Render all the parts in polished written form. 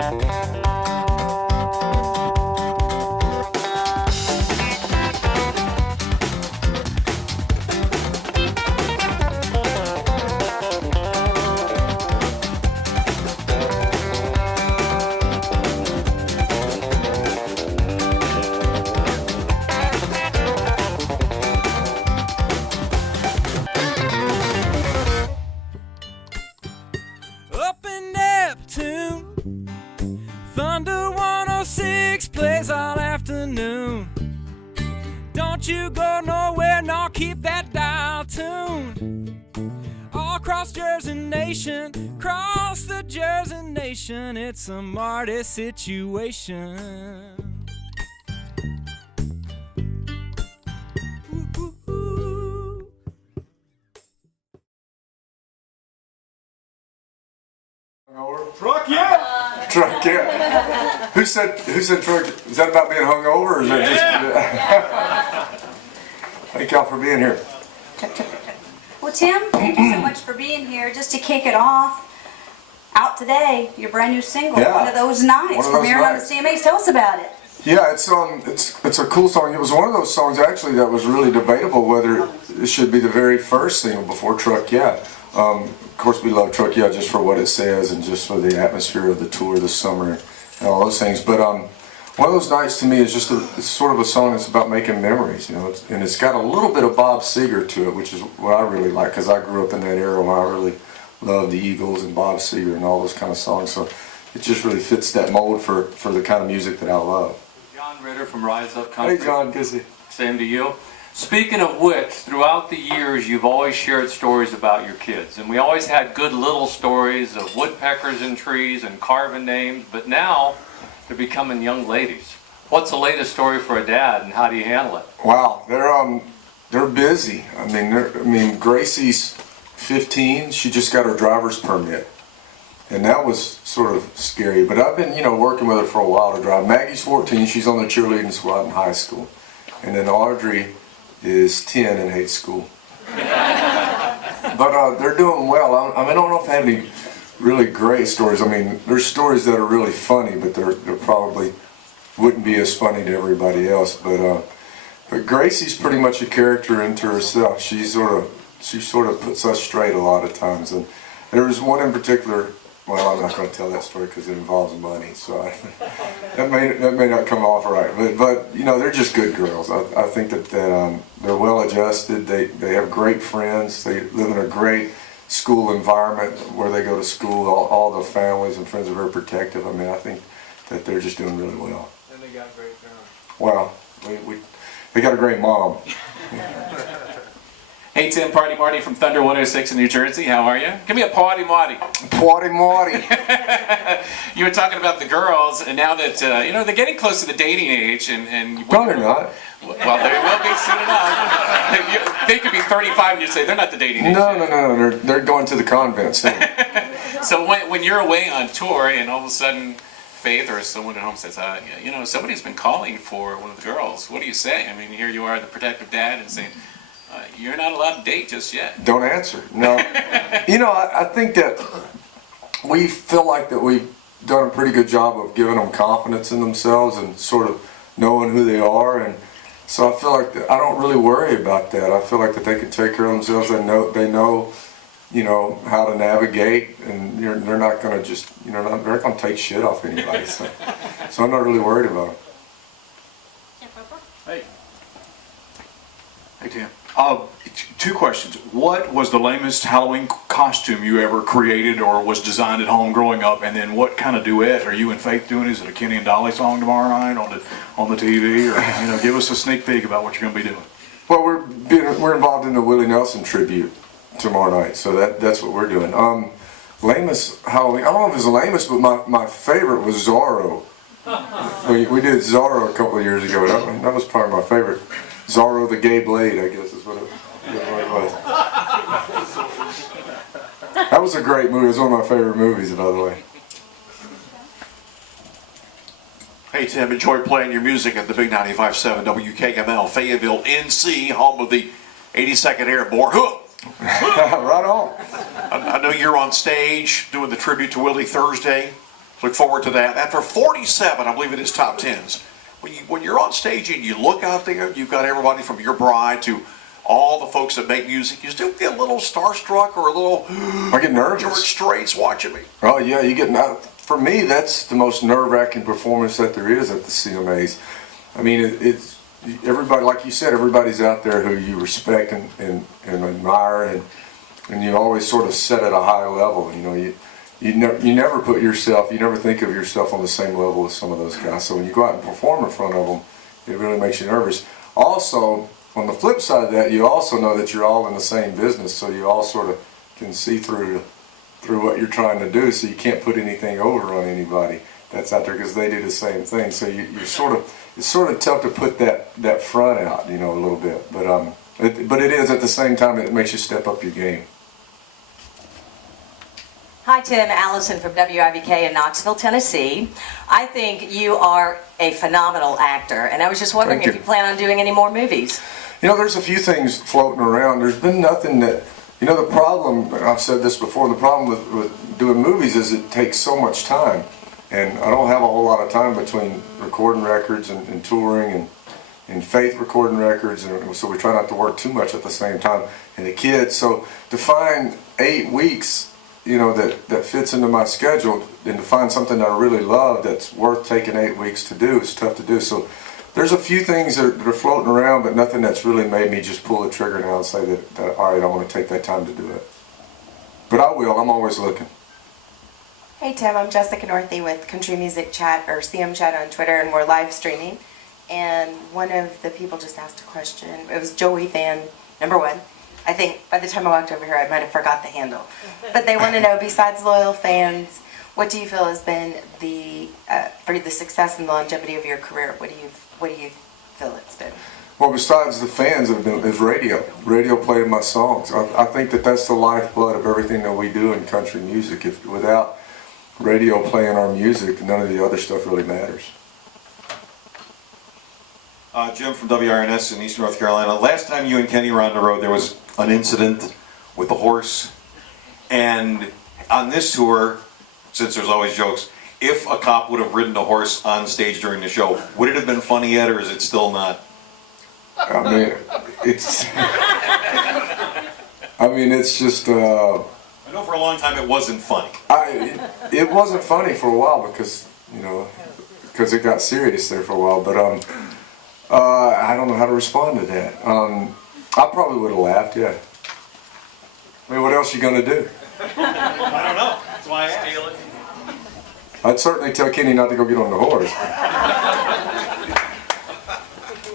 Up in Neptune, Thunder 106 plays all afternoon. Don't you go nowhere, no, keep that dial tuned. All across Jersey Nation, cross the Jersey Nation, it's a Marty situation. Truck, yeah. Truck, yeah. Who said truck? Is that about being hungover, or is that just? Thank y'all for being here. Well, Tim, thank you so much for being here. Just to kick it off, out today, your brand new single, Yeah. One of Those Nights, premiering on the CMAs. Tell us about it. Yeah, it's a cool song. It was one of those songs actually that was really debatable whether it should be the very first single before Truck Yeah. Of course, we love Truck Yeah just for what it says and just for the atmosphere of the tour this summer and all those things. But One of Those Nights to me is just it's sort of a song that's about making memories, you know. And it's got a little bit of Bob Seger to it, which is what I really like because I grew up in that era when I really loved the Eagles and Bob Seger and all those kind of songs. So it just really fits that mold for the kind of music that I love. John Ritter from Rise Up Country. Hey John, good to see you. Same to you. Speaking of which, throughout the years you've always shared stories about your kids, and we always had good little stories of woodpeckers in trees and carving names, but now they're becoming young ladies. What's the latest story for a dad, and how do you handle it? Wow, they're busy. I mean Gracie's 15. She just got her driver's permit, and that was sort of scary. But I've been, working with her for a while to drive. Maggie's 14. She's on the cheerleading squad in high school, and then Audrey is 10 and hates school. But they're doing well. I don't know if I have any really great stories. I mean, there's stories that are really funny, but they're probably wouldn't be as funny to everybody else. But Gracie's pretty much a character into herself. She sort of puts us straight a lot of times. And there was one in particular. Well, I'm not going to tell that story because it involves money, so that may not come off right. But they're just good girls. I think that they're well adjusted. They have great friends. They live in a great school environment where they go to school. All the families and friends of her are protective. I mean, I think that they're just doing really well. And they got great parents. Well, they got a great mom. Hey Tim, Party Marty from Thunder 106 in New Jersey. How are you? Give me a Party Marty. Party Marty. You were talking about the girls, and now that they're getting close to the dating age, and no, they're not. Well, they will be soon enough. They could be 35, and you say they're not the dating age. No. They're going to the convent soon. So when you're away on tour, and all of a sudden Faith or someone at home says, somebody's been calling for one of the girls. What do you say? I mean, here you are, the protective dad, and saying, you're not allowed to date just yet. Don't answer. No. I think that we feel like that we've done a pretty good job of giving them confidence in themselves and sort of knowing who they are, and so I feel like that I don't really worry about that. I feel like that they can take care of themselves. They know how to navigate, and they're not going to just they're not going to take shit off anybody. So I'm not really worried about them. Hey Tim. Two questions. What was the lamest Halloween costume you ever created or was designed at home growing up? And then what kind of duet are you and Faith doing? Is it a Kenny and Dolly song tomorrow night on the TV? Or give us a sneak peek about what you're going to be doing. Well, we're involved in the Willie Nelson tribute tomorrow night, so that's what we're doing. Lamest Halloween. I don't know if it was the lamest, but my favorite was Zorro. We did Zorro a couple of years ago. That was probably my favorite. Zorro the Gay Blade, I guess is what it was. That was a great movie. It was one of my favorite movies, by the way. Hey Tim, enjoy playing your music at the Big 95.7 WKML, Fayetteville, NC, home of the 82nd Airborne. Right on. I know you're on stage doing the tribute to Willie Thursday. Look forward to that. After 47, I believe it is top 10s. When you're on stage and you look out there, you've got everybody from your bride to all the folks that make music. You still get a little starstruck or a little. I get nervous. George Strait's watching me. Oh yeah, you get for me, that's the most nerve-wracking performance that there is at the CMAs. I mean, it's everybody, like you said, everybody's out there who you respect and admire, and you always sort of set at a high level. You know, you never put yourself, you never think of yourself on the same level as some of those guys. So when you go out and perform in front of them, it really makes you nervous. Also, on the flip side of that, you also know that you're all in the same business, so you all sort of can see through what you're trying to do, so you can't put anything over on anybody that's out there because they do the same thing. So it's sort of tough to put that front out, you know, a little bit. But it is at the same time, it makes you step up your game. Hi Tim, Allison from WIVK in Knoxville, Tennessee. I think you are a phenomenal actor, and I was just wondering if you plan on doing any more movies. You know, there's a few things floating around. There's been nothing that, you know, the problem, I've said this before, the problem with doing movies is it takes so much time. And I don't have a whole lot of time between recording records and touring and Faith recording records, and so we try not to work too much at the same time. And the kids, so to find 8 weeks, you know, that fits into my schedule, and to find something that I really love that's worth taking 8 weeks to do is tough to do. So there's a few things that are floating around, but nothing that's really made me just pull the trigger now and say that all right, I want to take that time to do it. But I will. I'm always looking. Hey Tim, I'm Jessica Northey with Country Music Chat, or CM Chat on Twitter, and we're live streaming. And one of the people just asked a question. It was Joey fan number 1. I think by the time I walked over here, I might have forgot the handle. But they want to know, besides loyal fans, what do you feel has been for the success and longevity of your career? What do you feel it's been? Well, besides the fans, is radio. Radio playing my songs. I think that's the lifeblood of everything that we do in country music. Without radio playing our music, none of the other stuff really matters. Jim from WRNS in Eastern North Carolina. Last time you and Kenny were on the road, there was an incident with a horse. And on this tour, since there's always jokes, if a cop would have ridden a horse on stage during the show, would it have been funny yet, or is it still not? I mean, it's just. I know for a long time it wasn't funny. It wasn't funny for a while because it got serious there for a while. But I don't know how to respond to that. I probably would have laughed. Yeah. I mean, what else are you gonna do? I don't know. That's why I asked. I'd certainly tell Kenny not to go get on the horse.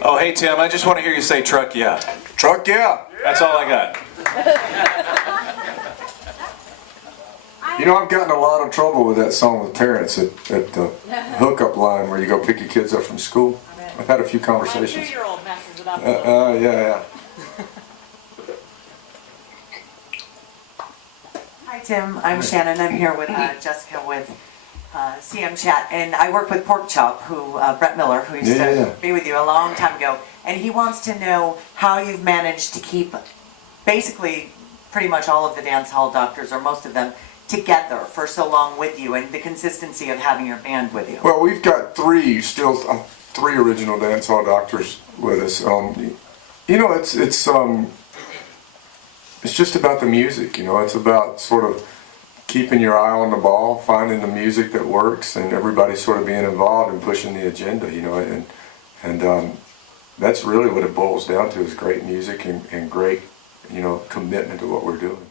Oh, hey Tim, I just want to hear you say truck yeah. Truck, yeah. That's all I got. You know, I've gotten a lot of trouble with that song with Terrence at the hookup line where you go pick your kids up from school. I've had a few conversations. My 2-year-old messes it up. Yeah. Hi Tim, I'm Shannon. I'm here with Jessica with CM Chat, and I work with Pork Chop, who Brett Miller, who used to be with you a long time ago, and he wants to know how you've managed to keep basically pretty much all of the dance hall doctors, or most of them, together for so long with you, and the consistency of having your band with you. Well, we've got three original dance hall doctors with us. You know, it's just about the music. You know, it's about sort of keeping your eye on the ball, finding the music that works, and everybody sort of being involved and pushing the agenda. You know, and that's really what it boils down to: is great music and great, commitment to what we're doing.